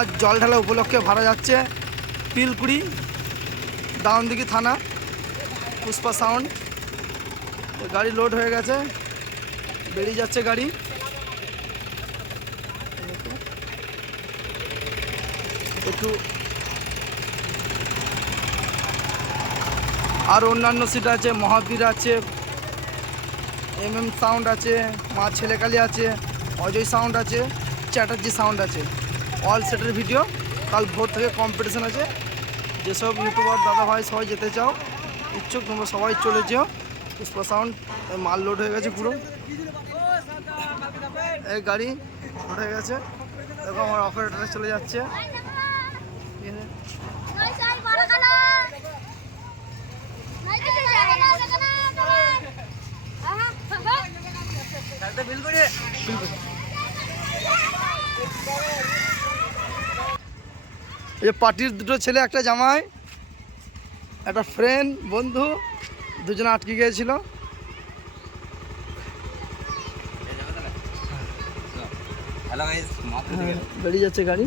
আজ জল ঢালা উপলক্ষে ভাড়া যাচ্ছে পিলকুড়ি দাউনদিঘি থানা, পুষ্পা সাউন্ড গাড়ি লোড হয়ে গেছে, বেরিয়ে যাচ্ছে গাড়ি। একটু আর অন্যান্য সিট আছে, মহাবীর আছে এম এম সাউন্ড আছে, মা ছেলেকালি আছে, অজয় সাউন্ড আছে, চ্যাটার্জি সাউন্ড আছে। অল সেটের ভিডিও কাল ভোর থেকে কম্পিটিশান আছে। যেসব ইউটিউবার দাদা ভাই সবাই যেতে চাও ইচ্ছুক তোমরা সবাই চলে যেও। পুষ্পা সাউন্ড মাল লোড হয়ে গেছে পুরো। এই গাড়ি লোড হয়ে গেছে। দেখো আমার অপারেটারে চলে যাচ্ছে। ঠিক আছে এই যে পার্টির দুটো ছেলে একটা জামাই একটা ফ্রেন্ড বন্ধু দুজনে আটকে গিয়েছিল। থেকে বেরিয়ে যাচ্ছে গাড়ি।